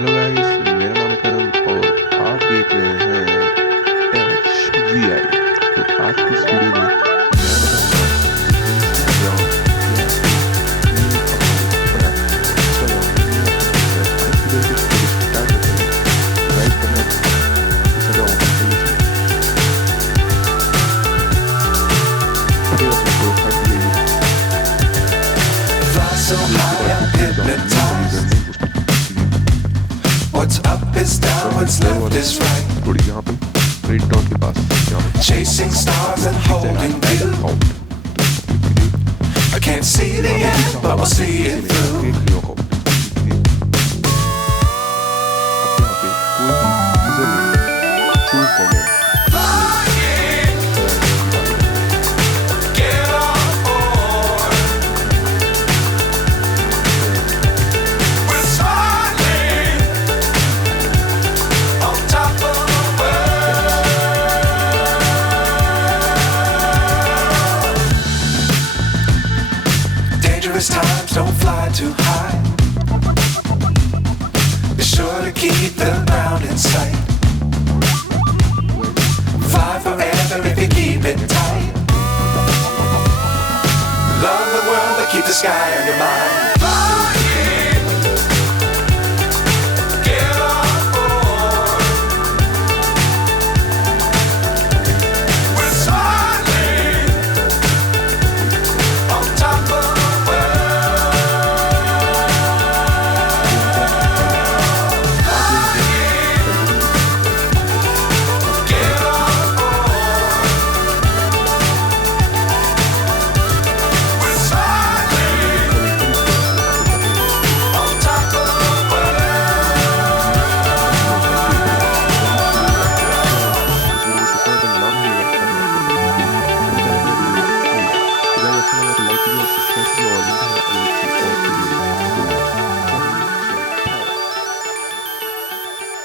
Hello guys, मेरा नाम है करण और आप देख रहे हैं टच वीआई। तो आज की इस वीडियो में मैं बताऊंगा इंस्टाग्राम या new account Instagram new account क्या करते हैं, राइट करना इंस्टाग्राम ओपन कर लीजिए, फिर अपने प्रोफाइल ले लीजिए, What's up is down, what's left is right. थोड़ी यहाँ पे रेड डॉट के पास यहाँ पे Chasing stars and holding you. I can't see the end, but we'll see it through. Get on board. We're smiling on top of the world. Dangerous times, don't fly too high. Be sure to keep the ground in sight. Fly forever if you keep it tight. Love the world, but keep the sky on your mind.